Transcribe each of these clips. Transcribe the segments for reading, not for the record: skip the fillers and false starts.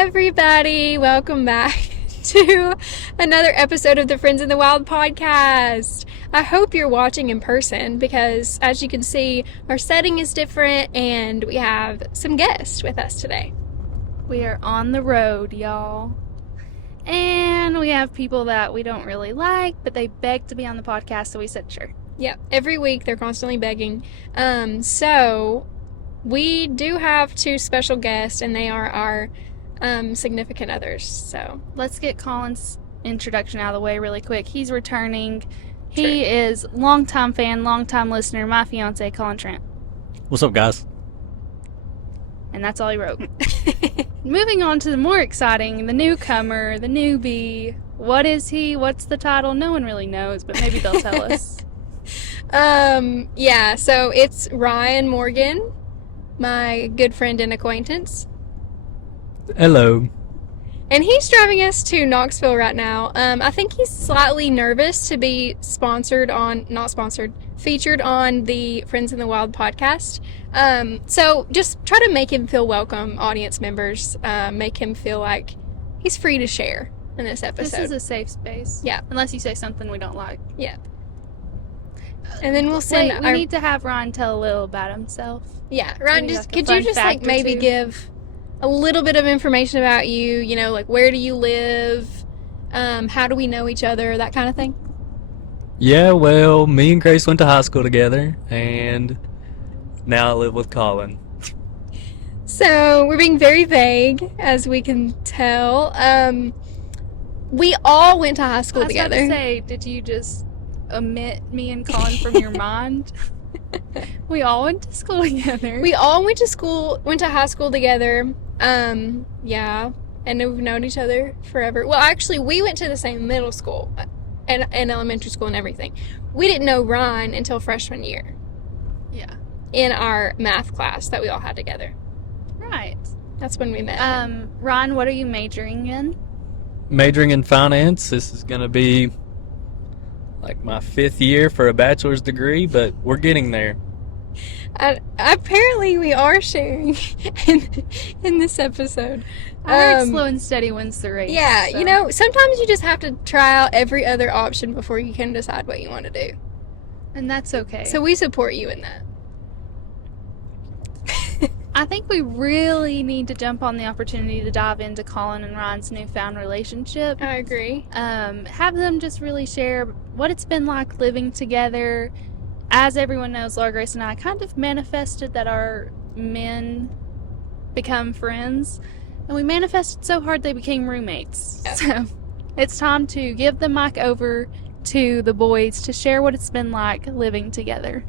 everybody. Welcome back to another episode of the Friends in the Wild podcast. I hope you're watching in person because, as you can see, our setting is different and we have some guests with us today. We are on the road, y'all. And we have people that we don't really like, but they beg to be on the podcast, so we said sure. Yeah, every week they're constantly begging. So we do have two special guests, and they are our significant others. So let's get Collin's introduction out of the way really quick. He's returning. He is longtime fan, longtime listener, my fiance, Collin Trent. What's up, guys? And that's all he wrote. Moving on to the more exciting, the newcomer, the newbie. What is he? What's the title? No one really knows, but maybe they'll tell us. Yeah, so it's Ryan Morgan, my good friend and acquaintance. Hello. And he's driving us to Knoxville right now. I think he's slightly nervous to be featured on the Friends in the Wild podcast. So just try to make him feel welcome, audience members. Make him feel like he's free to share in this episode. This is a safe space. Yeah. Unless you say something we don't like. Yeah. And then we'll send we need to have Ryan tell a little about himself. Yeah, Ryan, could you just like maybe give a little bit of information about you, you know, like where do you live, how do we know each other, that kind of thing? Yeah, well, me and Grace went to high school together, and now I live with Collin. So we're being very vague, as we can tell. We all went to high school together. I was about to say, did you just omit me and Collin from your mind? We all went to school together. We all went to high school together. Yeah, and we've known each other forever. Well, actually, we went to the same middle school and elementary school and everything. We didn't know Ryan until freshman year. Yeah. In our math class that we all had together. Right. That's when we met. Ryan, what are you majoring in? Majoring in finance. This is going to be like my 5th year for a bachelor's degree, but we're getting there. Apparently we are sharing in this episode. I heard slow and steady wins the race. Yeah, so. You know, sometimes you just have to try out every other option before you can decide what you want to do. And that's okay. So we support you in that. I think we really need to jump on the opportunity to dive into Collin and Ryan's newfound relationship. I agree. Have them just really share what it's been like living together. As everyone knows, Laura, Grace, and I kind of manifested that our men become friends. And we manifested so hard they became roommates. Yeah. So it's time to give the mic over to the boys to share what it's been like living together.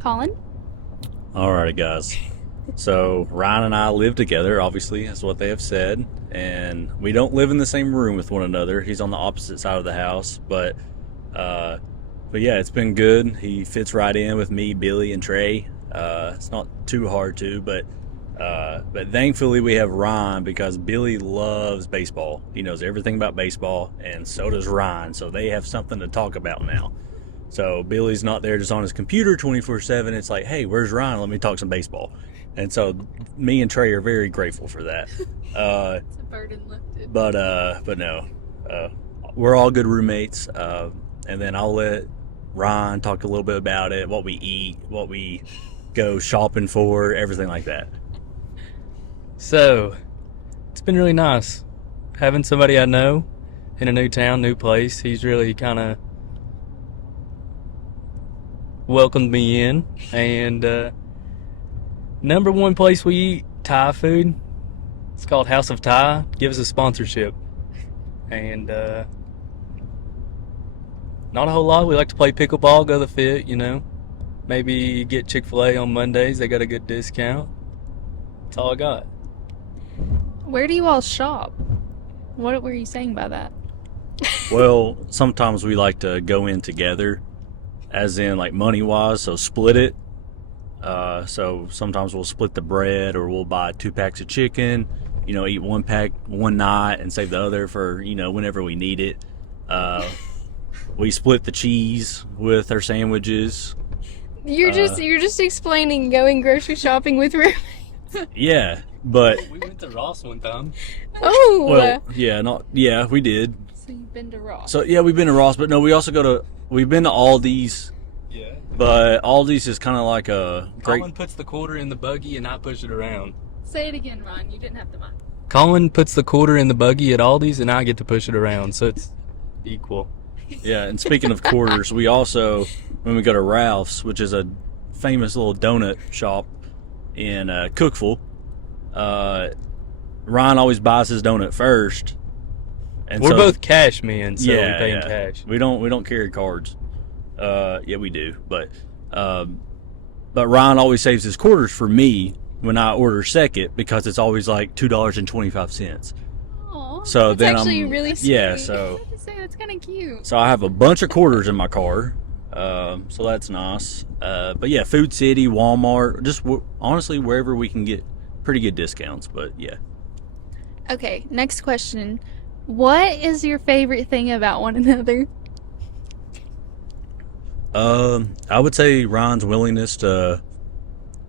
Collin? Alrighty, guys. So Ryan and I live together, obviously, that's what they have said. And we don't live in the same room with one another. He's on the opposite side of the house. But yeah, it's been good. He fits right in with me, Billy, and Trey. It's not too hard to, but thankfully we have Ryan because Billy loves baseball. He knows everything about baseball, and so does Ryan. So they have something to talk about now. So Billy's not there just on his computer 24/7. It's like, hey, where's Ryan? Let me talk some baseball. And so me and Trey are very grateful for that. It's a burden lifted. But no, we're all good roommates. And then I'll let Ryan talk a little bit about it, what we eat, what we go shopping for, everything like that. So, it's been really nice having somebody I know in a new town, new place. He's really kind of welcomed me in. And number one place we eat Thai food, it's called House of Thai. Give us a sponsorship. And not a whole lot. We like to play pickleball, go to the fit, you know. Maybe get Chick-fil-A on Mondays. They got a good discount. That's all I got. Where do you all shop? What were you saying by that? Well, sometimes we like to go in together, as in like money-wise, so split it. So sometimes we'll split the bread, or we'll buy 2 packs of chicken, you know, eat 1 pack one night and save the other for, you know, whenever we need it. We split the cheese with our sandwiches. You're just explaining going grocery shopping with roommates. Yeah, But We went to Ross one time. Oh, well, yeah, we did. So you've been to Ross. So yeah, we've been to Ross, but no, we've been to Aldi's. Yeah. But Aldi's is kind of like a great. Collin puts the quarter in the buggy and I push it around. Say it again, Ron. You didn't have the mic. Collin puts the quarter in the buggy at Aldi's and I get to push it around, so it's equal. Yeah, and speaking of quarters, we also, when we go to Ralph's, which is a famous little donut shop in Cookville, Ryan always buys his donut first. And We're so, both cash men, so we yeah, pay in yeah. cash. We don't carry cards. Yeah, we do, but Ryan always saves his quarters for me when I order second because it's always like $2.25. Aw. So that's then actually I'm really sweet. yeah, so. I have to say, that's kind of cute. So I have a bunch of quarters in my car, so that's nice. But yeah, Food City, Walmart, just honestly wherever we can get pretty good discounts. But yeah, Okay, next question. What is your favorite thing about one another? I would say Ryan's willingness to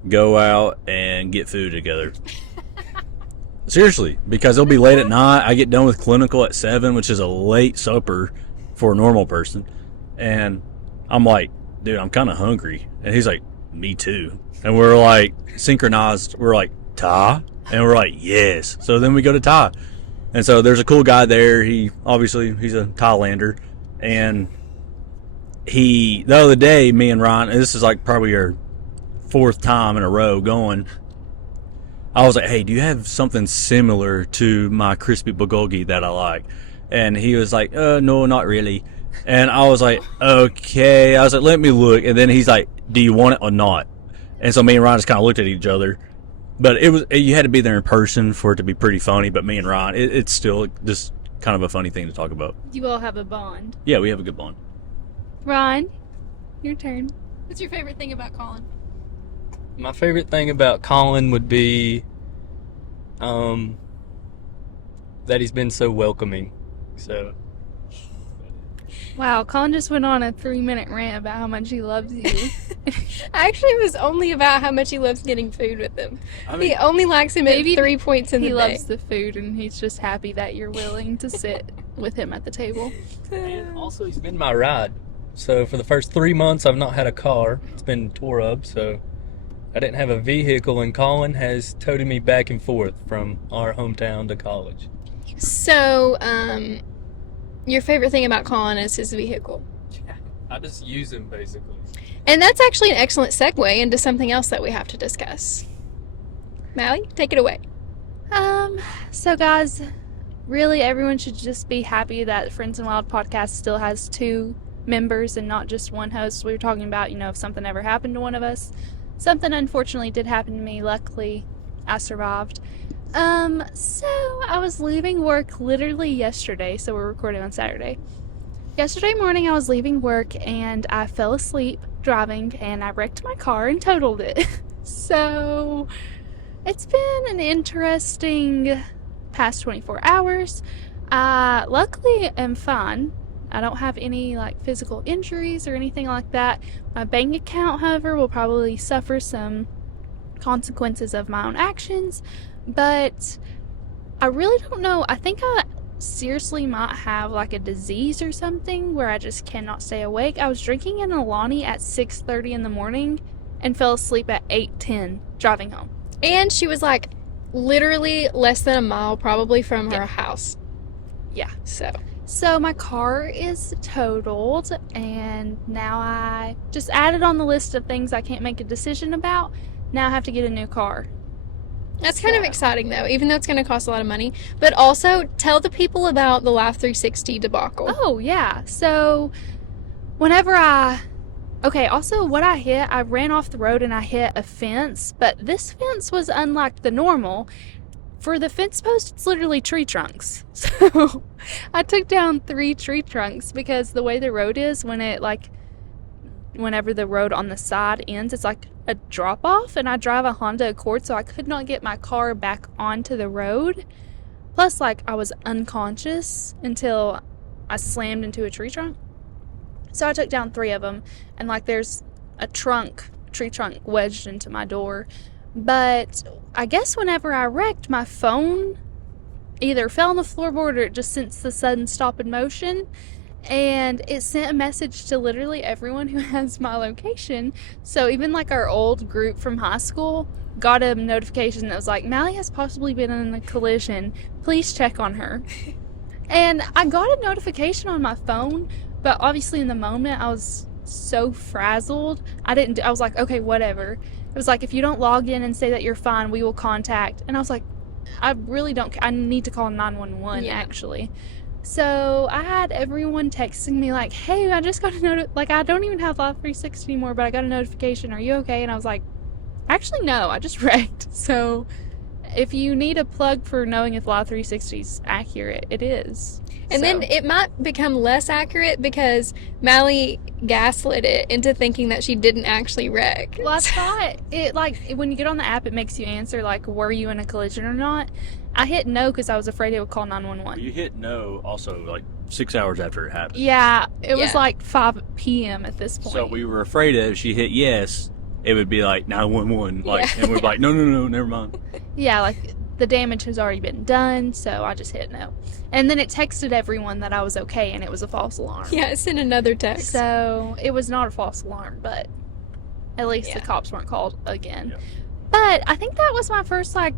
go out and get food together. Seriously, because it'll be late at night. I get done with clinical at 7, which is a late supper for a normal person. And I'm like, dude, I'm kind of hungry. And he's like, me too. And we're like synchronized. We're like, Thai? And we're like, yes. So then we go to Thai. And so there's a cool guy there. He's a Thailander. And the other day, me and Ryan, and this is like probably our 4th time in a row going, I was like, hey, do you have something similar to my crispy bulgogi that I like? And he was like, no, not really. And I was like, okay. I was like, let me look. And then he's like, do you want it or not? And so me and Ryan just kind of looked at each other. But you had to be there in person for it to be pretty funny. But me and Ryan, it's still just kind of a funny thing to talk about. You all have a bond. Yeah, we have a good bond. Ron, your turn. What's your favorite thing about Collin? My favorite thing about Collin would be that he's been so welcoming. So Wow, Colin just went on a 3-minute rant about how much he loves you. Actually, it was only about how much he loves getting food with him. I He only likes him at maybe 3 points in He the loves day. the food, and he's just happy that you're willing to sit with him at the table. and also he's been my ride. So for the first 3 months I've not had a car. It's been tore up, so I didn't have a vehicle, and Collin has toted me back and forth from our hometown to college. So, your favorite thing about Collin is his vehicle. I just use him basically. And that's actually an excellent segue into something else that we have to discuss. Mally, take it away. So guys, really everyone should just be happy that Friends and Wild podcast still has 2 members and not just one host. We were talking about, if something ever happened to one of us. Something unfortunately did happen to me. Luckily, I survived. So I was leaving work literally yesterday, so we're recording on Saturday. Yesterday morning I was leaving work and I fell asleep driving and I wrecked my car and totaled it. So it's been an interesting past 24 hours. I luckily am fine. I don't have any physical injuries or anything like that. My bank account, however, will probably suffer some consequences of my own actions, but I really don't know. I think I seriously might have a disease or something where I just cannot stay awake. I was drinking an Alani at 6:30 in the morning and fell asleep at 8:10 driving home. And she was literally less than a mile probably from her house. Yeah. So, my car is totaled, and now I just added on the list of things I can't make a decision about. Now I have to get a new car. that's kind of exciting though, even though it's going to cost a lot of money. But also, tell the people about the Life 360 debacle. Oh, yeah. So, what I hit, I ran off the road and I hit a fence, but this fence was unlike the normal. For the fence post, it's literally tree trunks. So, I took down 3 tree trunks because the way the road is, whenever the road on the side ends, it's like a drop off, and I drive a Honda Accord, so I could not get my car back onto the road. Plus, I was unconscious until I slammed into a tree trunk. So I took down 3 of them, and there's a tree trunk wedged into my door. But I guess whenever I wrecked, my phone either fell on the floorboard or it just sensed the sudden stop in motion. And it sent a message to literally everyone who has my location. So even like our old group from high school got a notification that was like, Mally has possibly been in a collision. Please check on her. And I got a notification on my phone, but obviously in the moment I was so frazzled. I was like, okay, whatever. It was like, if you don't log in and say that you're fine, we will contact. And I was like, I really don't, I need to call 911 actually. So I had everyone texting me like, hey, I just got a like, I don't even have Live 360 anymore, but I got a notification. Are you okay? And I was like, actually, no, I just wrecked. So if you need a plug for knowing if Live 360 is accurate, it is. And then it might become less accurate because Mally gaslit it into thinking that she didn't actually wreck. Well, I thought it, like, when you get on the app, it makes you answer, like, were you in a collision or not? I hit no because I was afraid it would call 911. You hit no also like 6 hours after it happened. Yeah, it was like 5 p.m. at this point. So we were afraid that if she hit yes, it would be like 911. Like, and we're like, no, never mind. Yeah, like the damage has already been done, so I just hit no. And then it texted everyone that I was okay, and it was a false alarm. Yeah, it sent another text. So it was not a false alarm, but at least the cops weren't called again. Yeah. But I think that was my first, like,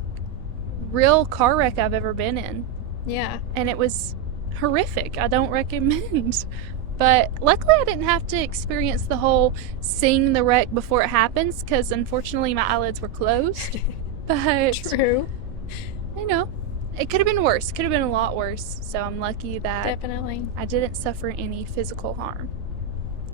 real car wreck I've ever been in. Yeah. And it was horrific. I don't recommend. But luckily I didn't have to experience the whole seeing the wreck before it happens, because unfortunately my eyelids were closed. But True. you know, it could have been worse. Could have been a lot worse. So I'm lucky that Definitely. I didn't suffer any physical harm.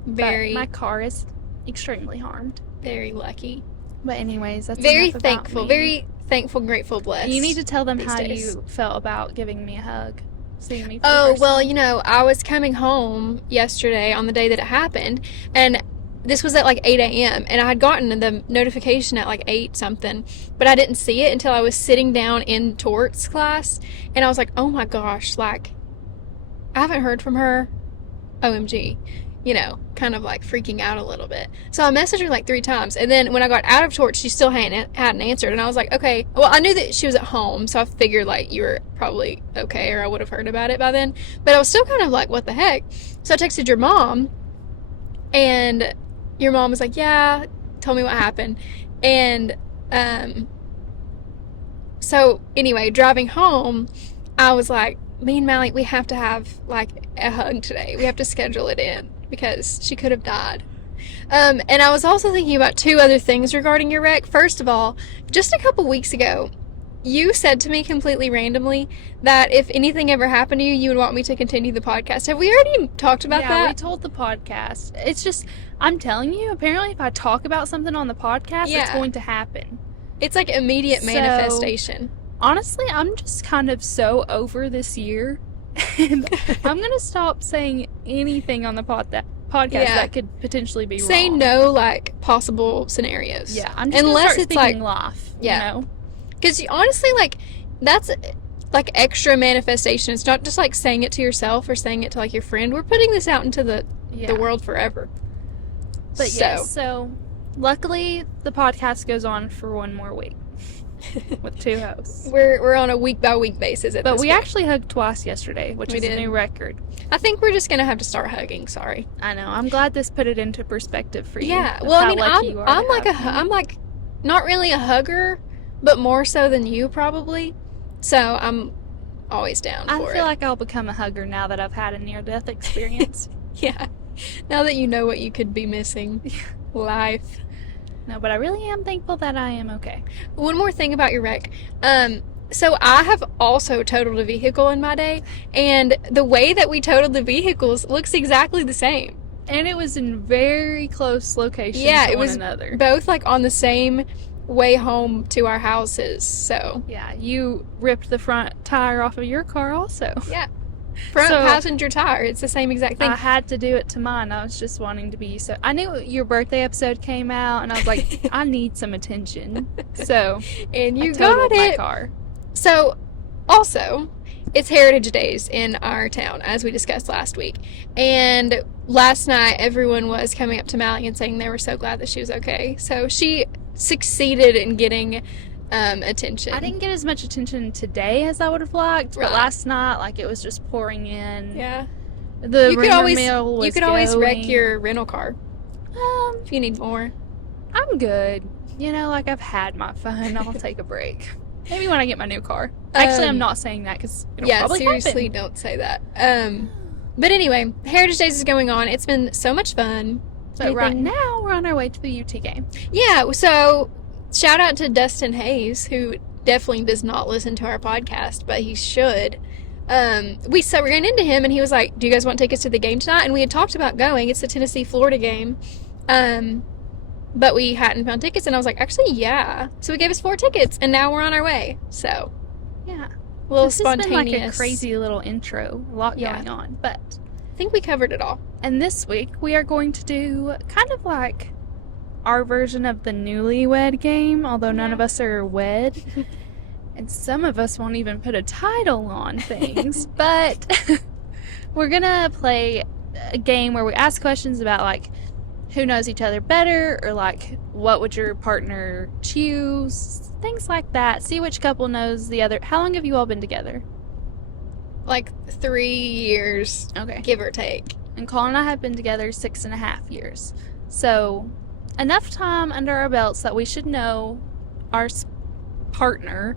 Very, But my car is extremely harmed. very lucky. But anyways, that's Very enough about thankful. me. Very thankful, grateful, blessed. You need to tell them these how days. you felt about giving me a hug, seeing me. For the Oh, first well, time. you know, I was coming home yesterday on the day that it happened, and this was at like 8 a.m., and I had gotten the notification at like 8 something, but I didn't see it until I was sitting down in torts class, and I was like, oh my gosh, like, I haven't heard from her. OMG. You know, kind of like freaking out a little bit. So I messaged her like 3 times, and then when I got out of torts, she still hadn't answered, and I was like, okay, well, I knew that she was at home, so I figured like you were probably okay, or I would have heard about it by then, but I was still kind of like, what the heck? So I texted your mom, and your mom was like, yeah, tell me what happened. And so anyway, driving home, I was like, me and Mally, we have to have like a hug today. We have to schedule it in because she could have died. And I was also thinking about 2 other things regarding your wreck. First of all, just a couple weeks ago, you said to me completely randomly that if anything ever happened to you, you would want me to continue the podcast. Have we already talked about Yeah, we that? told the podcast. It's just, I'm telling you, apparently if I talk about something on the podcast, it's going to happen. It's like immediate So- manifestation. Honestly, I'm just kind of so over this year. And I'm going to stop saying anything on the podcast Yeah. that could potentially be Say wrong. no, like, possible scenarios. Yeah, I'm just Unless gonna start it's like, speaking life. yeah. You know? because honestly, like, that's like extra manifestation. It's not just like saying it to yourself or saying it to like your friend. We're putting this out into the world forever. But so, yes, so luckily the podcast goes on for 1 more week with 2 hosts. we're on a week by week basis at But this we point. actually hugged twice yesterday, which We is did. a new record. I think we're just gonna have to start hugging. Sorry. I know. I'm glad this put it into perspective for you. Yeah. of Well, I how mean, lucky you are I'm to like have me. I'm like not really a hugger, but more so than you probably. So I'm always down I for feel it. like I'll become a hugger now that I've had a near-death experience. Yeah. Now that you know what you could be missing. Life. No, but I really am thankful that I am okay. One more thing about your wreck. So I have also totaled a vehicle in my day, and the way that we totaled the vehicles looks exactly the same. And it was in very close locations Yeah, to it one was another. both like on the same way home to our houses. So Yeah, you ripped the front tire off of your car also. yeah, front So- passenger tire. It's the same exact thing. I had to do it to mine. I was just wanting to be so. I knew your birthday episode came out, and I was like, I need some attention. So And you I totaled got my it. car. So, also, it's Heritage Days in our town, as we discussed last week. And last night, everyone was coming up to Mally and saying they were so glad that she was okay. So, she succeeded in getting attention. I didn't get as much attention today as I would have liked, but Right. last night, like, it was just pouring in. Yeah. The You could rumor always mill was you could always wreck going. your rental car Um, if you need more. I'm good. You know, like, I've had my fun. I'll take a break. Maybe when I get my new car. Actually, I'm not saying that because it'll Yeah, probably seriously, happen. don't say that. But anyway, Heritage Days is going on. It's been so much fun. So right now, we're on our way to the UT game. Yeah, so shout out to Dustin Hayes, who definitely does not listen to our podcast, but he should. We ran into him and he was like, "Do you guys want tickets to the game tonight?" And we had talked about going. It's the Tennessee-Florida game. But we hadn't found tickets, and I was like, actually, yeah. So he gave us 4 tickets, and now we're on our way. So, Yeah. a little This has been like spontaneous. a crazy little intro. A lot Yeah. going on. But, I think we covered it all. and this week, we are going to do kind of like our version of the Newlywed Game, although none of us are wed. And some of us won't even put a title on things. But we're going to play a game where we ask questions about, like, who knows each other better, or like, what would your partner choose? Things like that. See which couple knows the other. How long have you all been together? Like 3 years, Okay. give or take. And Collin and I have been together 6.5 years. So, enough time under our belts that we should know our partner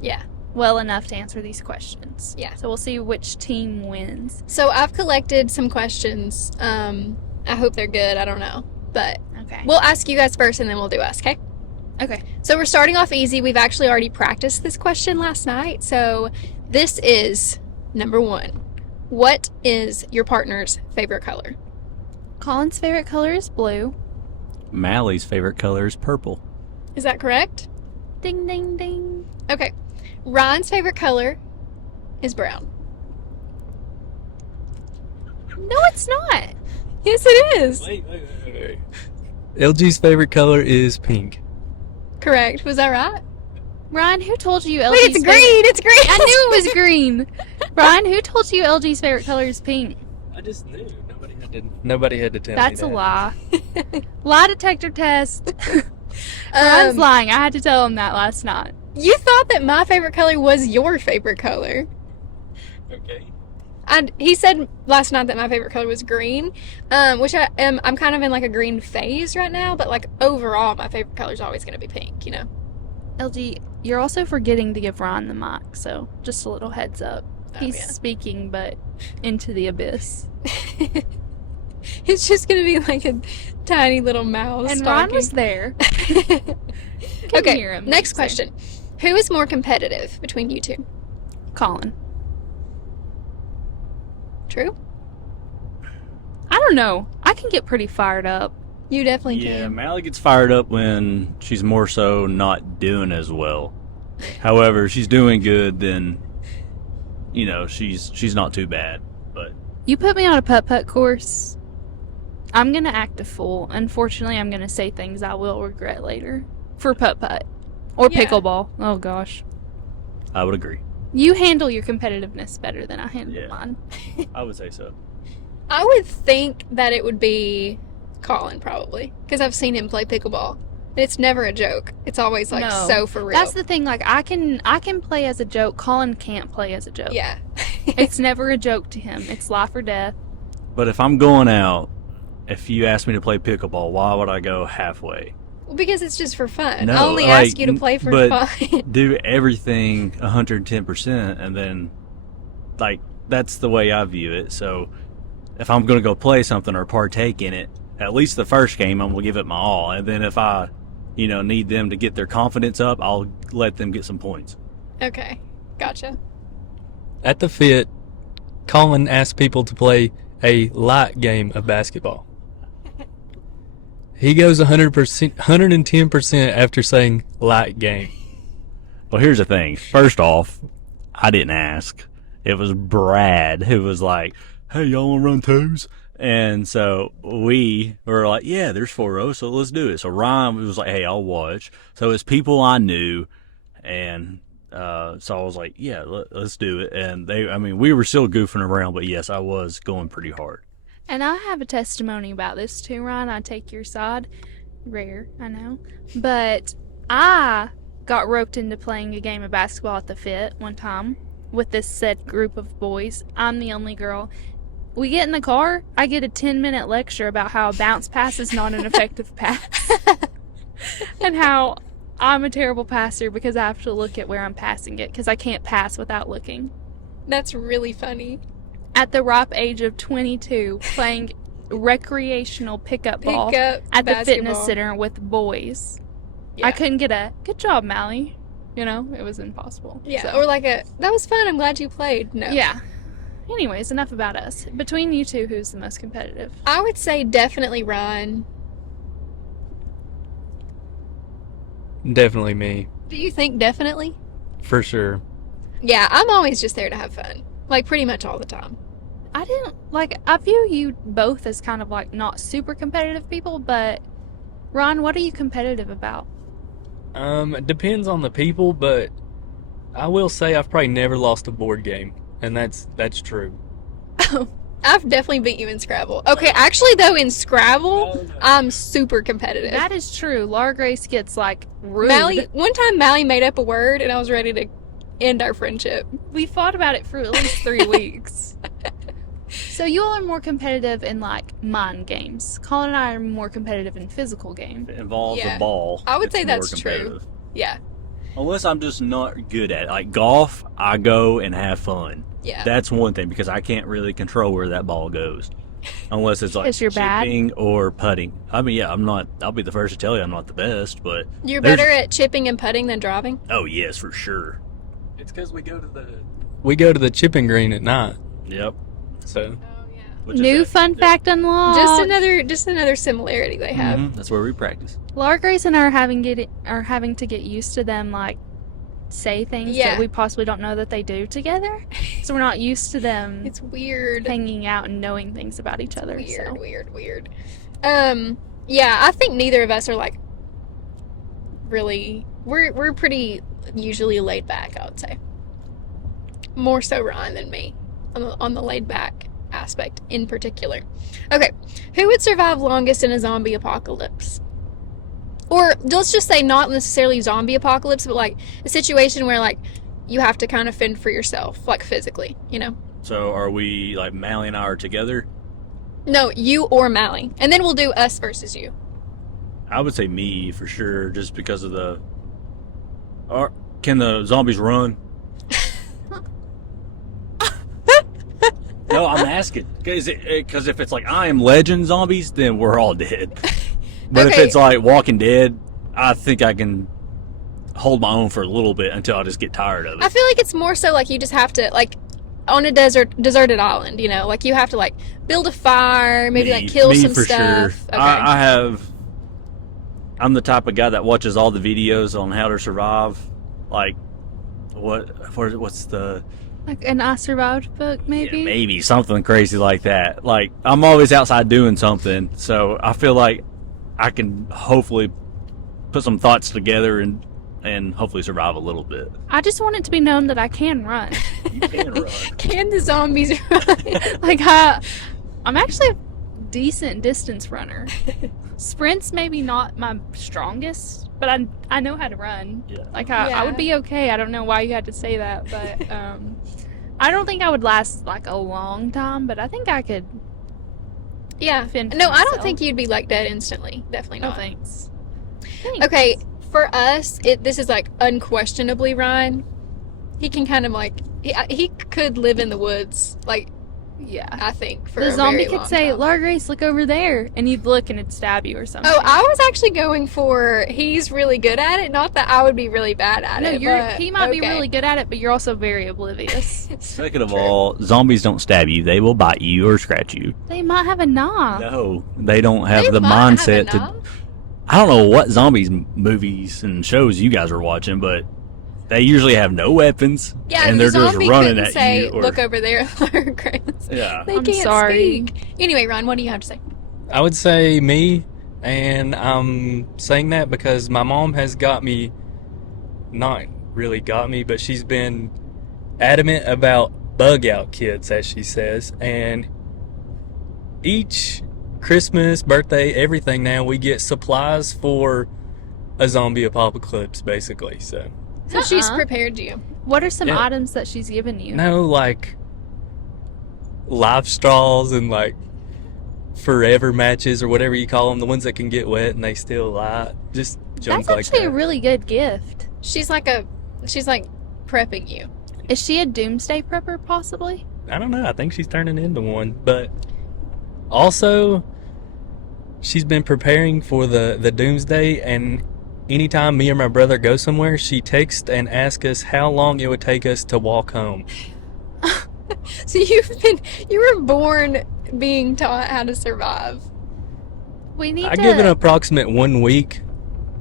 Yeah. well enough to answer these questions. Yeah. So we'll see which team wins. So I've collected some questions. I hope they're good. I don't know. But Okay. we'll ask you guys first, and then we'll do us, okay? Okay. So we're starting off easy. We've actually already practiced this question last night. So this is number 1. What is your partner's favorite color? Collin's favorite color is blue. Mally's favorite color is purple. Is that correct? Ding, ding, ding. Okay. Ryan's favorite color is brown. No, it's not. Yes, it is. Wait. LG's favorite color is pink. Correct. Was that right? Ryan, who told you LG's Wait, it's green. favorite... It's green. I knew it was green. Ryan, who told you LG's favorite color is pink? I just knew. Nobody had to tell me That's that. a lie. Lie detector test. Ryan's lying. I had to tell him that last night. You thought that my favorite color was your favorite color. Okay. He said last night that my favorite color was green, which I'm kind of in like a green phase right now, but like overall my favorite color is always going to be pink, you know? LG, you're also forgetting to give Ryan the mic, so just a little heads up. Oh, He's yeah. speaking, but into the abyss. It's just going to be like a tiny little mouse And talking. Ryan was there. Okay, hear him. next question. Who is more competitive between you two? Collin. True? I don't know. I can get pretty fired up. You definitely Yeah, can. Mally gets fired up when she's more so not doing as well. However, if she's doing good, then she's not too bad. But You put me on a putt-putt course, I'm going to act a fool. Unfortunately, I'm going to say things I will regret later. For putt-putt. Or Yeah. pickleball. Oh, gosh. I would agree. You handle your competitiveness better than I handle Yeah. mine. I would say so. I would think that it would be Collin probably, because I've seen him play pickleball. And it's never a joke. It's always like No. so for real. That's the thing. Like, I can play as a joke. Collin can't play as a joke. Yeah. It's never a joke to him. It's life or death. But if I'm going out, if you ask me to play pickleball, why would I go halfway? Well, because it's just for fun. No, I only like, ask you to play for but fun. Do everything 110%, and then, like, that's the way I view it. So if I'm going to go play something or partake in it, at least the first game, I'm going to give it my all. And then if I, need them to get their confidence up, I'll let them get some points. Okay. Gotcha. At the Fit, Collin asked people to play a light game of basketball. He goes 100%, 110% after saying light game. Well, here's the thing. First off, I didn't ask. It was Brad who was like, hey, y'all want to run twos? And so we were like, yeah, there's 4 rows, so let's do it. So Ryan was like, hey, I'll watch. So it's people I knew, and so I was like, yeah, let's do it. And we were still goofing around, but yes, I was going pretty hard. And I have a testimony about this too, Ryan. I take your side. rare, I know. But I got roped into playing a game of basketball at the Fit one time with this said group of boys. I'm the only girl. We get in the car, I get a 10-minute lecture about how a bounce pass is not an effective pass. And how I'm a terrible passer because I have to look at where I'm passing it because I can't pass without looking. That's really funny. At the ripe age of 22, playing recreational pickup ball Pickup at the basketball. fitness center with boys. Yeah. I couldn't get a good job, Mally. You know, it was impossible. Yeah, So, or like that was fun, I'm glad you played. No. yeah. Anyways, enough about us. Between you two, who's the most competitive? I would say definitely Ryan. Definitely me, Do you think definitely? for sure. Yeah, I'm always just there to have fun. Like, pretty much all the time. I view you both as kind of like not super competitive people, but Ron, what are you competitive about? It depends on the people, but I will say I've probably never lost a board game, and that's true. I've definitely beat you in Scrabble. Okay, actually, though, in Scrabble, I'm super competitive. That is true. Laura Grace gets like rude. One time, Mally made up a word, and I was ready to end our friendship. We fought about it for at least 3 weeks. So you all are more competitive in like mind games. Collin and I are more competitive in physical games. If it involves Yeah. a ball, I would it's say more that's true. competitive. Yeah, Unless I'm just not good at it. Like golf, I go and have fun. yeah. That's one thing because I can't really control where that ball goes. Unless it's like 'Cause you're bad? chipping or putting. I mean, yeah, I'll be the first to tell you I'm not the best, but You're there's- better at chipping and putting than driving? oh yes, for sure. It's because we go to the chipping green at night. Yep. So Oh, yeah. Which is New that- fun yeah. fact unlocked. Just another similarity they have. Mhm, that's where we practice. Laura Grace and I are having to get used to them like say things Yeah. that we possibly don't know that they do together. So we're not used to them It's weird. hanging out and knowing things about each other. Weird, So. weird. Yeah, I think neither of us are like really. We're pretty usually laid back, I would say. More so Ryan than me on the laid back aspect in particular. Okay, who would survive longest in a zombie apocalypse? Or let's just say not necessarily zombie apocalypse, but like a situation where like you have to kind of fend for yourself, like physically, you know? So are we like Mally and I are together? No, you or Mally, and then we'll do us versus you. I would say me for sure, just because of the. Or can the zombies run? No, I'm asking because if it's like I Am Legend zombies, then we're all dead. But if Okay. it's like Walking Dead, I think I can hold my own for a little bit until I just get tired of I it. feel like it's more so like you just have to like on a deserted island, you know, like you have to like build a fire, maybe like kill Me some for stuff. Sure. Okay. I'm the type of guy that watches all the videos on how to survive. Like, what's the Like an I Survived book, maybe? Yeah, maybe something crazy like that. Like I'm always outside doing something, so I feel like I can hopefully put some thoughts together and hopefully survive a little bit. I just want it to be known that I can run. You can run. Can the zombies run? Like, I'm actually a decent distance runner. Sprints maybe not my strongest, but I know how to run. Yeah. Like, I would be okay. I don't know why you had to say that, but I don't think I would last, like, a long time, but I think I could Yeah. fend for No, I don't myself. think you'd be like dead instantly. Definitely No not. thanks. Okay, for us, this is like unquestionably Ryan. He can kind of like he could live in the woods, like Yeah. I think for The a zombie very could long say, time. Laura Grace, look over there. And you'd look and it'd stab you or something. Oh, I was actually going for he's really good at it. Not that I would be really bad at No, it. he might be okay. really good at it, but you're also very oblivious. Second of True. all, zombies don't stab you; they will bite you or scratch you. They might have a knife. No, they don't have They the might have mindset to. enough. I don't know what zombies movies and shows you guys are watching, but they usually have no weapons, Yeah, and the they're just zombie running couldn't at say, you. Or, "Look over there, Laura Grace." yeah, They I'm can't sorry. speak. Anyway, Ron, what do you have to say? I would say me, and I'm saying that because my mom has got me, not really got me, but she's been adamant about bug out kits, as she says, and each Christmas, birthday, everything now, we get supplies for a zombie apocalypse, basically. So she's prepared you. What are some Yeah. items that she's given you? no, like live straws and like forever matches or whatever you call them, the ones that can get wet and they still light, just junk That's like actually that. a really good gift. She's like prepping you. Is she a doomsday prepper, possibly? I don't know. I think she's turning into one, but also she's been preparing for the doomsday. And anytime me or my brother go somewhere, she texts and asks us how long it would take us to walk home. So you were born being taught how to survive. We need I to. give an approximate 1 week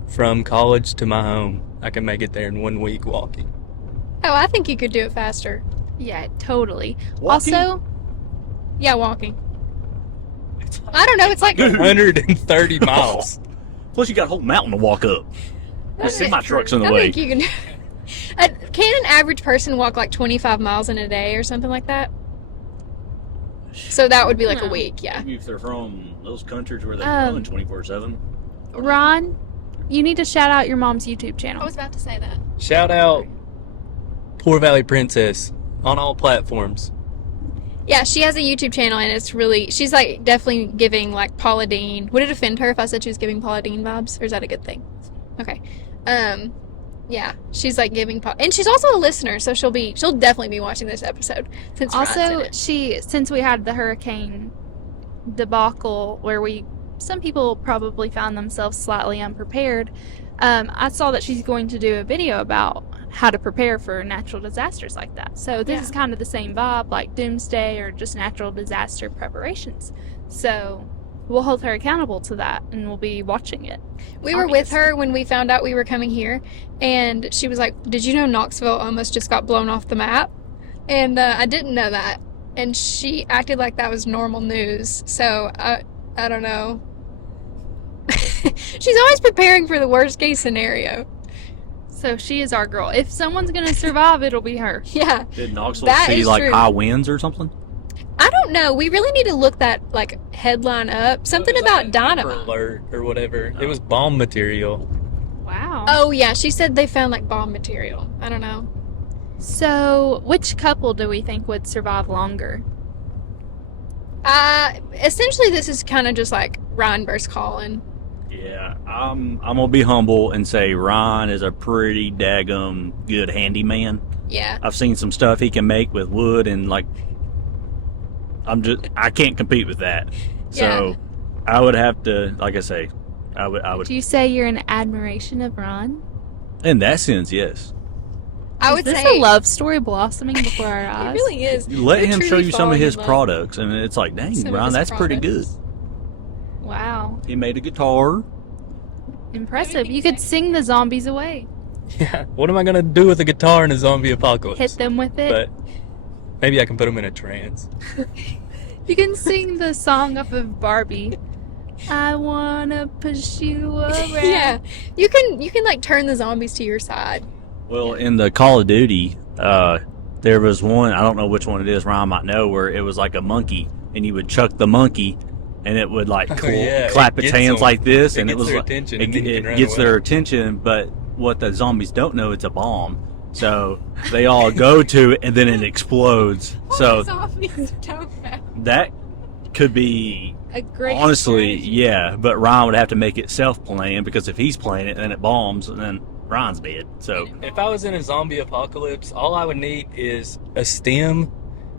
from college to my home. I can make it there in 1 week walking. Oh, I think you could do it faster. Yeah, totally. Walking? Also, Yeah, walking. I don't know. It's like 130 miles. Plus, you got a whole mountain to walk up. The semi truck's in the I way. think you can. Can an average person walk like 25 miles in a day or something like that? So that would be like a No. week, yeah. Maybe if they're from those countries where they're Um, running 24/7. Ron, you need to shout out your mom's YouTube channel. I was about to say that. Shout out Poor Valley Princess on all platforms. Yeah, she has a YouTube channel and it's really, she's like definitely giving like Paula Deen. Would it offend her if I said she was giving Paula Deen vibes, or is that a good thing? Okay. Yeah, she's like giving, and she's also a listener, so she'll definitely be watching this episode since Ryan's in Also, it. since we had the hurricane debacle where some people probably found themselves slightly unprepared, I saw that she's going to do a video about how to prepare for natural disasters like that. So this Yeah. is kind of the same vibe, like doomsday or just natural disaster preparations. So we'll hold her accountable to that, and we'll be watching it. We were with obviously. her when we found out we were coming here, and she was like, "Did you know Knoxville almost just got blown off the map?" And I didn't know that, and she acted like that was normal news. So I don't know. She's always preparing for the worst case scenario. So she is our girl. If someone's going to survive, it'll be her. Yeah, Did Knoxville that see is like true. high winds or something? I don't know. We really need to look that like headline up. Something It was like about an Amber dynamite. Alert or whatever. It was bomb material. Wow. Oh yeah, she said they found like bomb material. I don't know. So which couple do we think would survive longer? Essentially, this is kind of just like Ryan versus Collin. Yeah, I'm gonna be humble and say Ron is a pretty daggum good handyman. Yeah. I've seen some stuff he can make with wood, and like I can't compete with that. So I would have to, like I say, I would Do you say you're in admiration of Ron? in that sense, yes. I Is would this say a love story blossoming before our it eyes? really is. Let We're him show truly you some of falling his in love. products, and it's like, dang, Some of Ron, his that's pretty good. products. Wow. He made a guitar. Impressive. You could sing the zombies away. Yeah. What am I gonna do with a guitar in a zombie apocalypse? Hit them with it. But maybe I can put them in a trance. You can sing the song off of Barbie. I wanna push you around. Yeah, you can like turn the zombies to your side. Well, in the Call of Duty, there was one, I don't know which one it is, Ryan might know, where it was like a monkey, and you would chuck the monkey, and it would like Yeah, clap it its gets hands them. like this, It and it gets was their like, attention, it, and then you it can run gets away. their attention, but what the zombies don't know, it's a bomb. So they all go to it, and then it explodes. So zombies don't know. that could be, A great honestly, strategy. yeah, but Ryan would have to make it self-playing, because if he's playing it, then it bombs, and then Ryan's dead. So If I was in a zombie apocalypse, all I would need is a stem,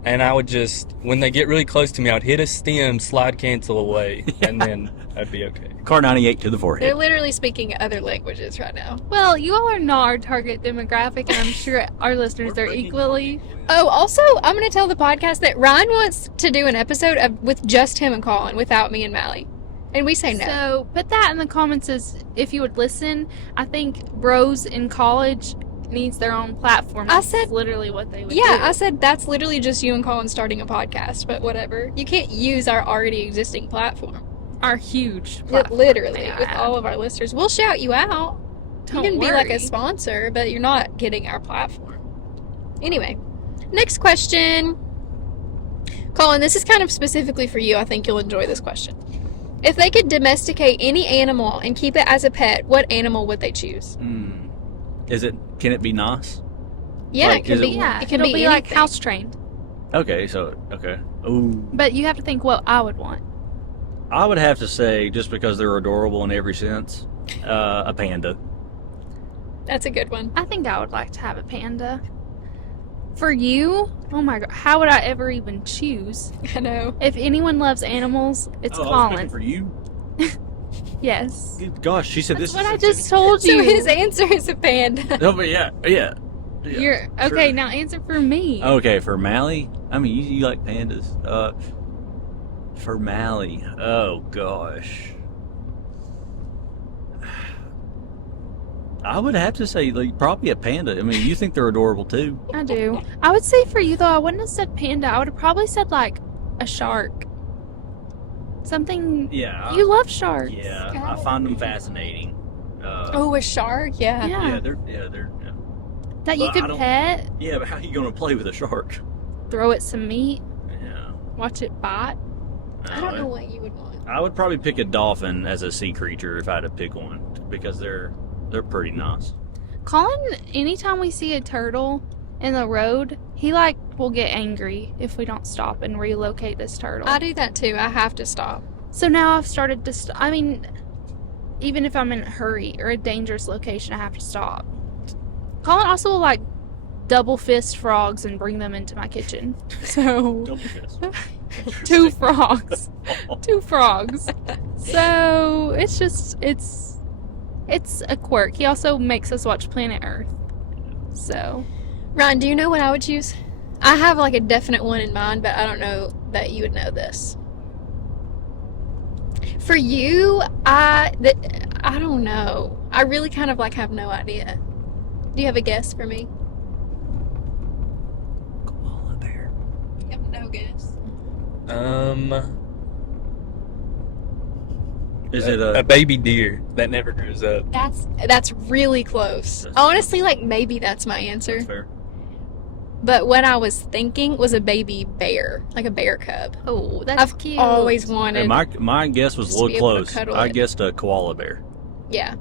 and I would just, when they get really close to me, I would hit a stem, slide cancel away, and then I'd be okay. Car 98 to the They're forehead. literally speaking other languages right now. Well, you all are not our target demographic, and I'm sure our listeners are equally. Oh, also, I'm going to tell the podcast that Ryan wants to do an episode with just him and Collin without me and Mally. And we say no. So put that in the comments as if you would listen. I think bros in college needs their own platform. I That's said- literally what they would do. Yeah, I said that's literally just you and Collin starting a podcast, but whatever. You can't use our already existing platform. Our huge platform. Literally, may I with add. all of our listeners. We'll shout you out. Don't You can be like worry. a sponsor, but you're not getting our platform. Anyway, next question. Collin, this is kind of specifically for you. I think you'll enjoy this question. If they could domesticate any animal and keep it as a pet, what animal would they choose? Can it be nice? Yeah, Like, it can is it- be. Yeah, it can it'll be like anything. house trained. Okay. Ooh. But you have to think what I would want. I would have to say, just because they're adorable in every sense, a panda. That's a good one. I think I would like to have a panda. For you, oh my god, how would I ever even choose? I know. If anyone loves animals, it's I was Collin. picking for you. Yes. Good gosh, she said That's this. what is I just told So you. his answer is a panda. No, but yeah. You're okay. Now answer for me. Okay, for Mally, I mean, you like pandas. For Mally, oh gosh, I would have to say like probably a panda. I mean, you think they're adorable too. I do. I would say for you though, I wouldn't have said panda. I would have probably said like a shark. Something. Yeah. You love sharks. Yeah, I find them fascinating. Oh, a shark? Yeah. Yeah. they're That you Well, I could don't- pet, yeah. But how are you gonna play with a shark? throw it some meat, Yeah. watch it bite. I don't know what you would want. I would probably pick a dolphin as a sea creature if I had to pick one because they're pretty nice. Collin, anytime we see a turtle in the road, he like will get angry if we don't stop and relocate this turtle. I do that too. I have to stop. So now I've started to I mean, even if I'm in a hurry or a dangerous location, I have to stop. Collin also will like double fist frogs and bring them into my kitchen. So Double fist. two frogs. Two frogs. So it's just it's a quirk. He also makes us watch Planet Earth. So Ryan, do you know what I would choose? I have like a definite one in mind, but I don't know that you would know this. For you, I don't know. I really kind of like have no idea. Do you have a guess for me? Koala bear. I have no guess. Is it a baby deer that never grows up. That's really close. That's Honestly, like maybe that's my answer. That's fair. But what I was thinking was a baby bear, like a bear cub. oh, that's I've cute. always wanted. And my guess was a Just to be little able to close. cuddle I it. guessed a koala bear. Yeah.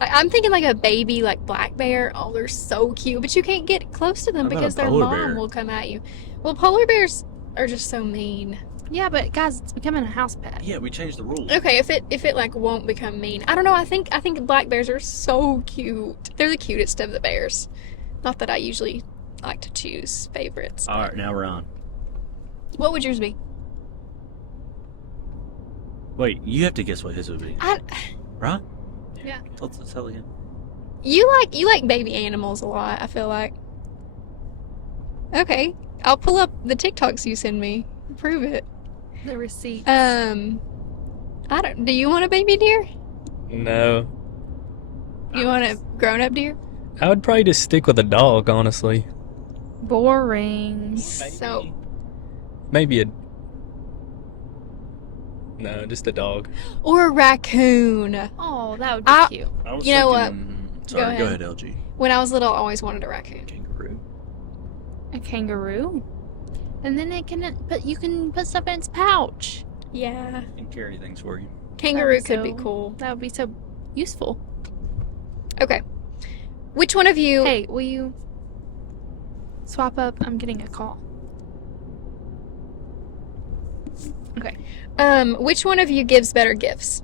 I'm thinking like a baby, like black bear. Oh, they're so cute, but you can't get close to them How about because a their polar mom bear? will come at you. Well, polar bears are just so mean. Yeah, but guys, it's becoming a house pet. Yeah, we changed the rules. Okay, if it like won't become mean, I don't know. I think black bears are so cute. They're the cutest of the bears. Not that I usually like to choose favorites. All right, now we're on. What would yours be? Wait, you have to guess what his would be, right? Yeah. Let's tell again. You like baby animals a lot, I feel like. Okay, I'll pull up the TikToks you send me. Prove it. The receipt. Do you want a baby deer? No. You want a grown-up deer? I would probably just stick with a dog, honestly. Boring. So, Maybe a. No, just a dog. or a raccoon. Oh, that would be cute. I was You know what? Sorry, Go go ahead. ahead, LG. When I was little, I always wanted a raccoon. Kangaroo. A kangaroo. And then you can put stuff in its pouch. Yeah. And carry things for you. Kangaroo That'd could be so- cool. That would be so useful. Okay. Which one of you... Hey, will you swap up? I'm getting a call. Okay. Which one of you gives better gifts?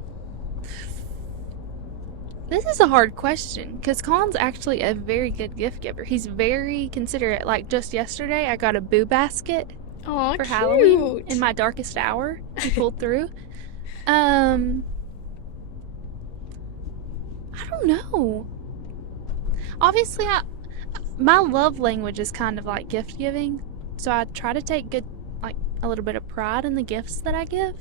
This is a hard question because Colin's actually a very good gift giver. He's very considerate. Like just yesterday, I got a boo basket Oh, for cute. Halloween in my darkest hour. He pulled through. I don't know. Obviously, my love language is kind of like gift giving, so I try to take a little bit of pride in the gifts that I give.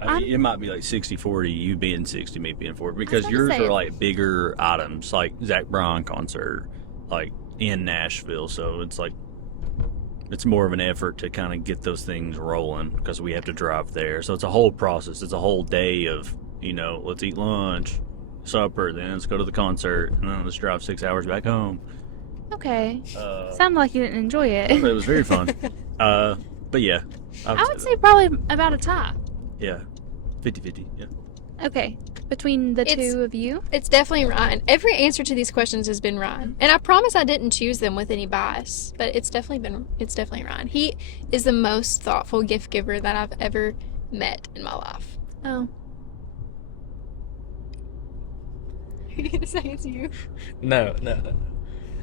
I mean, it might be like 60-40, you being 60, me being 40, because about to yours say- are like bigger items, like Zach Bryan concert, like in Nashville. So it's like, it's more of an effort to kind of get those things rolling because we have to drive there. So it's a whole process. It's a whole day of, let's eat lunch, supper, then let's go to the concert, and then let's drive 6 hours back home. Okay. Uh, Sounded like you didn't enjoy it. it was very fun. But yeah. I would say probably about a tie. Yeah. 50-50. Yeah. Okay, between the It's- two of you? It's definitely Ryan. Every answer to these questions has been Ryan, and I promise I didn't choose them with any bias. But it's definitely Ryan. He is the most thoughtful gift giver that I've ever met in my life. Oh. You're gonna say it's you? No.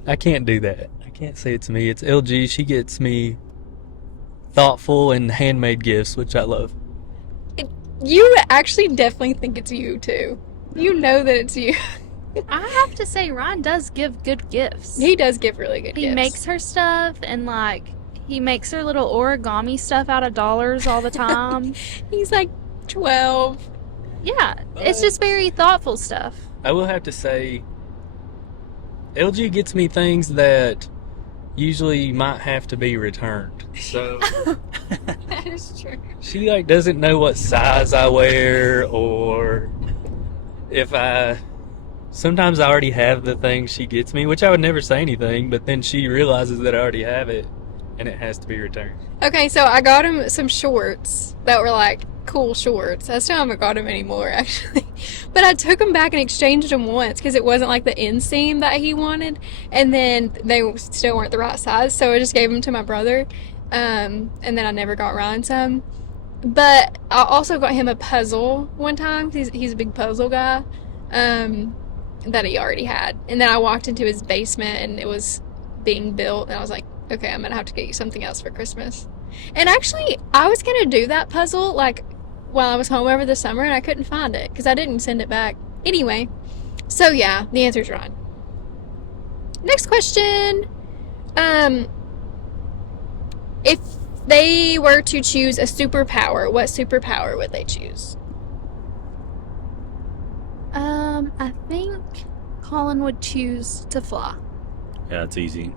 I can't do that. I can't say it's me. It's LG. She gets me thoughtful and handmade gifts, which I love. You actually definitely think it's you too. You know that it's you. I have to say, Ryan does give good gifts. He does give really good He gifts. makes her stuff, and like he makes her little origami stuff out of dollars all the time. He's like 12. Yeah, it's just very thoughtful stuff. I will have to say, LG gets me things that usually might have to be returned. So That is true. she like doesn't know what size I wear, or if sometimes I already have the thing she gets me, which I would never say anything, but then she realizes that I already have it and it has to be returned. Okay, so I got him some shorts that were like cool shorts. I still haven't got him anymore, actually. But I took them back and exchanged them once because it wasn't like the inseam that he wanted, and then they still weren't the right size, so I just gave them to my brother. And then I never got Ryan some. But I also got him a puzzle one time. He's a big puzzle guy. That he already had. And then I walked into his basement and it was being built, and I was like, okay, I'm gonna have to get you something else for Christmas. And actually, I was gonna do that puzzle like while I was home over the summer, and I couldn't find it because I didn't send it back. Anyway, so yeah, the answer's Ryan. Next question. If they were to choose a superpower, what superpower would they choose? I think Collin would choose to fly. Yeah, it's easy.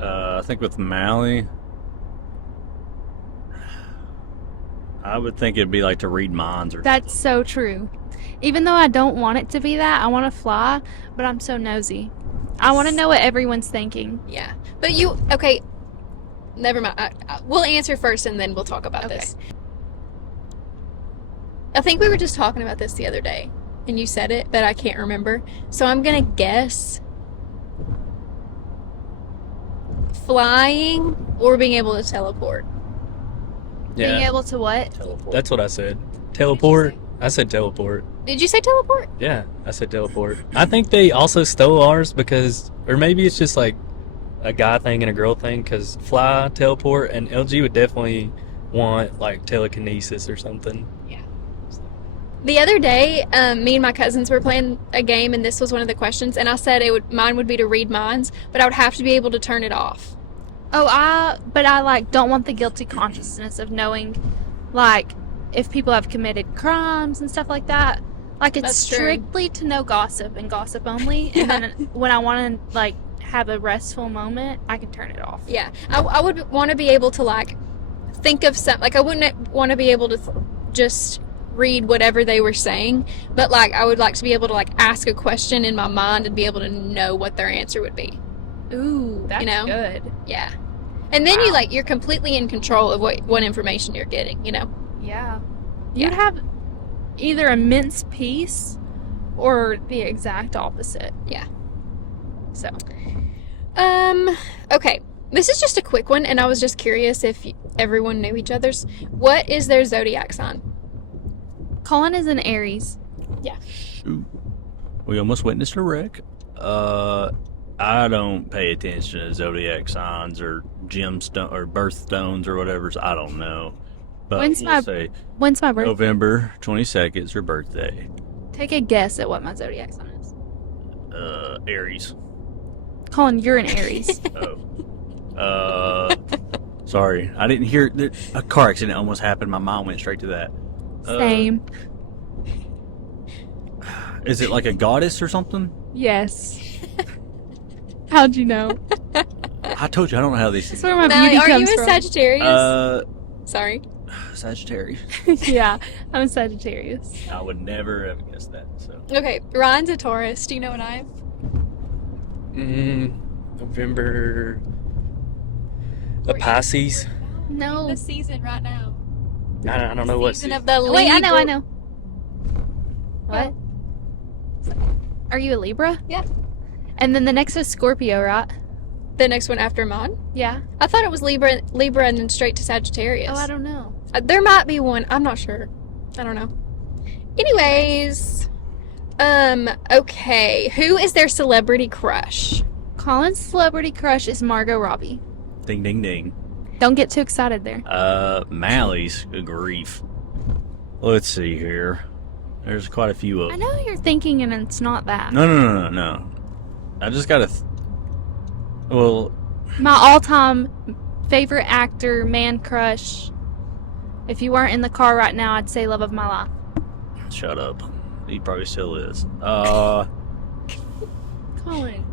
I think with Mally, I would think it'd be like to read minds or That's so true. Even though I don't want it to be that, I want to fly, but I'm so nosy. I want to know what everyone's thinking. Yeah, but okay, never mind. We'll answer first and then we'll talk about Okay. this. I think we were just talking about this the other day, and you said it, but I can't remember. So I'm gonna guess flying or being able to teleport. Being able to what? teleport. That's what I said. Teleport? say? I said teleport. Did you say teleport? Yeah, I said teleport. I think they also stole ours because, or maybe it's just like a guy thing and a girl thing, because fly, teleport, and LG would definitely want like telekinesis or something. The other day, me and my cousins were playing a game, and this was one of the questions, and I said mine would be to read minds, but I would have to be able to turn it off. But I like don't want the guilty consciousness of knowing, like, if people have committed crimes and stuff like that. Like, it's That's true. strictly to know gossip and gossip only. And then when I want to like have a restful moment, I can turn it off. Yeah, I would want to be able to like think of something. Like I wouldn't want to be able to just read whatever they were saying, but like I would like to be able to like ask a question in my mind and be able to know what their answer would be. Ooh, that's good. Yeah, and then you're completely in control of what information you're getting. You know. Yeah. Yeah. You'd have either immense peace or the exact opposite. Yeah. So, Okay. This is just a quick one, and I was just curious if everyone knew each other's. What is their zodiac sign? Collin is an Aries. Shoot. We almost witnessed a wreck. I don't pay attention to zodiac signs or gemstone or birthstones or whatever. So I don't know. But When's we'll my- say When's my birthday? November 22nd is her birthday. Take a guess at what my zodiac sign is. Aries. Collin, you're an Aries. Sorry, I didn't hear. A car accident almost happened. My mind went straight to that. Same. Is it like a goddess or something? Yes. How'd you know? I told you I don't know how these That's things. where my Melly, beauty are comes you a from. Sagittarius? Sorry. Sagittarius. Yeah, I'm a Sagittarius. I would never have guessed that. So Okay, Ryan's a Taurus. Do you know what I am? November. A Pisces. No. season right now. I don't know what. Season of the Libra. Wait, I know. What? Are you a Libra? Yeah. And then the next is Scorpio, right? The next one after mine? Yeah. I thought it was Libra and then straight to Sagittarius. Oh, I don't know. There might be one. I'm not sure. I don't know. Anyways, okay. Who is their celebrity crush? Collin's celebrity crush is Margot Robbie. Ding, ding, ding. Don't get too excited there. Mally's. Good grief. Let's see here. There's quite a few of I them. know you're thinking, and it's not that. No. I just gotta. Well, My all-time favorite actor, man crush. If you weren't in the car right now, I'd say love of my life. shut up. He probably still is. Collin.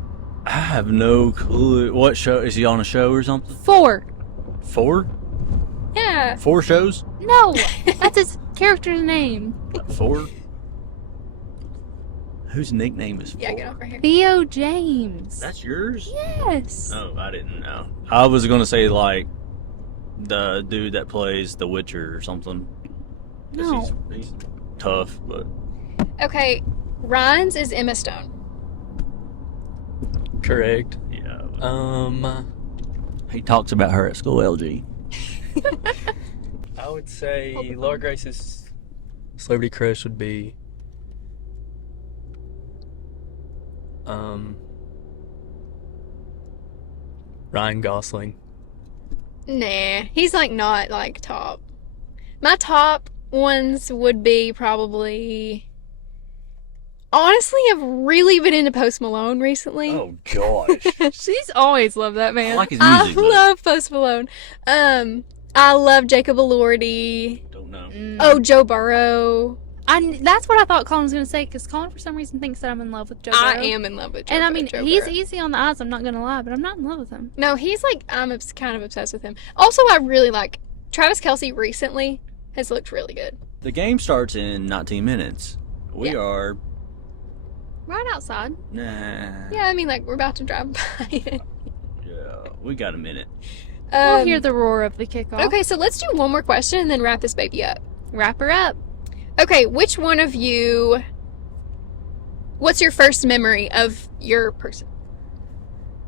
I have no clue. What show? Is he on a show or something? 4. 4? Yeah. 4 shows? No, that's his character's name. 4? Whose nickname is 4? Yeah, get over here. Theo James. That's yours? Yes. Oh, I didn't know. I was gonna say like the dude that plays The Witcher or something. 'Cause No. he's tough, but Okay, Ryan's is Emma Stone. Correct. yeah. He talks about her at school, LG. I would say Laura Grace's celebrity crush would be Ryan Gosling. Nah, he's like not like top. My top ones would be probably. Honestly, I've really been into Post Malone recently. Oh gosh. She's always loved that man. I like his I music. but love Post Malone. I love Jacob Elordi. Don't know. Oh, Joe Burrow. That's what I thought Colin was going to say, because Colin for some reason thinks that I'm in love with Joe I Burrow. am in love with Joe And I Burrow. mean, Joe he's Burrow. easy on the eyes, I'm not going to lie, but I'm not in love with him. No, he's like, kind of obsessed with him. Also, I really like Travis Kelce recently has looked really good. The game starts in 19 minutes. We Yeah. are. Right outside. Nah. Yeah, I mean, like, we're about to drive by it. Yeah, we got a minute. We'll hear the roar of the kickoff. Okay, so let's do one more question and then wrap this baby up. Wrap her up. Okay, which one of you... What's your first memory of your person?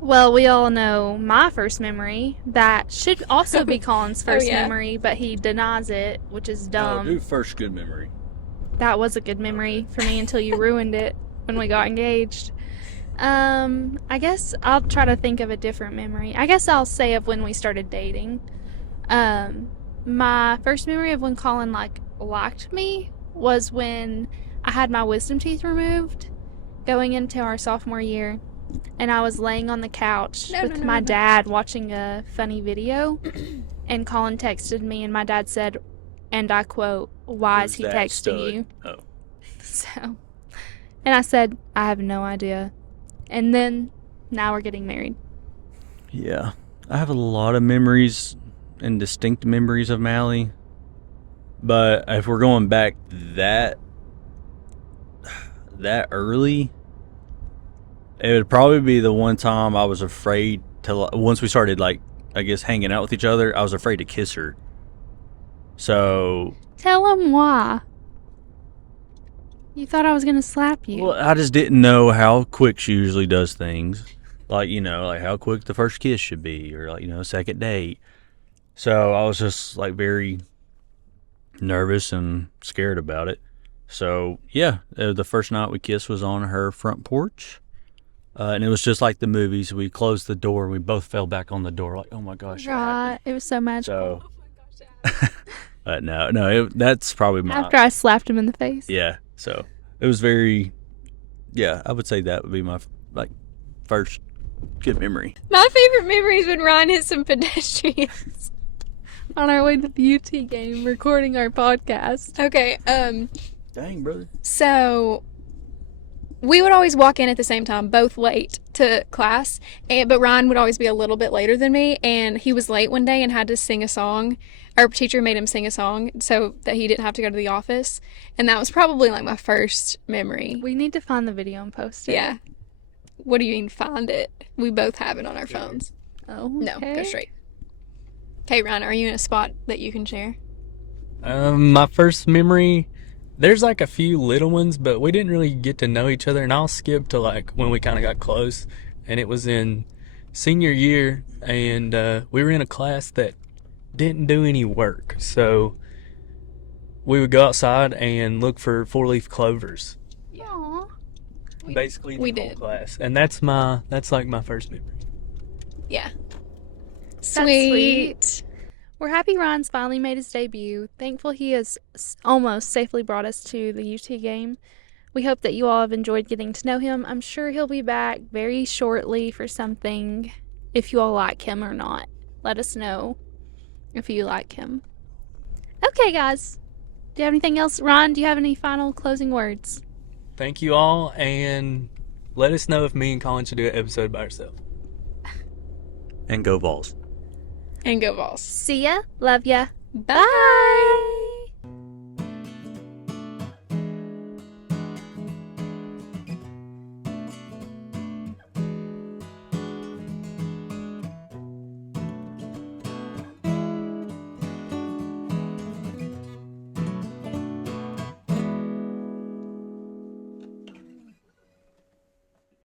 Well, we all know my first memory. That should also be Colin's first yeah. memory, but he denies it, which is Oh, dumb. do first good memory. That was a good memory for me until you ruined it when we got engaged. I guess I'll try to think of a different memory. I guess I'll say of when we started dating. My first memory of when Colin liked me was when I had my wisdom teeth removed going into our sophomore year, and I was laying on the couch with my dad watching a funny video, and Colin texted me, and my dad said, and I quote, "Why is Who's he that texting stud?" you?" Oh. So, and I said, I have no idea. And then, now we're getting married. Yeah. I have a lot of memories and distinct memories of Mally. But if we're going back that early, it would probably be the one time I was afraid to, once we started, I guess, hanging out with each other, I was afraid to kiss her. So, Tell him why. You thought I was going to slap you. well, I just didn't know how quick she usually does things. Like how quick the first kiss should be, or second date. So I was just very nervous and scared about it. So yeah, the first night we kissed was on her front porch. And it was just like the movies. We closed the door and we both fell back on the door oh my gosh. what happened? Right. It was so magical. So, but no, that's probably my, After I slapped him in the face. yeah. So it was very, yeah, I would say that would be my first good memory. My favorite memory is when Ryan hit some pedestrians. On our way to the UT game, recording our podcast. Okay, Dang, brother. so we would always walk in at the same time, both late to class, but Ryan would always be a little bit later than me, and he was late one day and had to sing a song. Our teacher made him sing a song so that he didn't have to go to the office, and that was probably my first memory. We need to find the video and post it. Yeah. What do you mean find it? We both have it on our phones. Oh, No, okay. go straight. Okay, Ryan, are you in a spot that you can share? My first memory, there's like a few little ones, but we didn't really get to know each other. And I'll skip to like when we kind of got close. And it was in senior year, and we were in a class that didn't do any work. So we would go outside and look for 4-leaf clovers. Aww. Basically, we the whole did. class. And that's like my first memory. Yeah. sweet. Sweet. We're happy Ryan's finally made his debut. Thankful he has almost safely brought us to the UT game. We hope that you all have enjoyed getting to know him. I'm sure he'll be back very shortly for something. If you all like him or not, let us know if you like him. Okay, guys. Do you have anything else? Ryan, do you have any final closing words? Thank you all, and let us know if me and Collin should do an episode by ourselves. And go Vols. And go Vols. See ya. Love ya. Bye.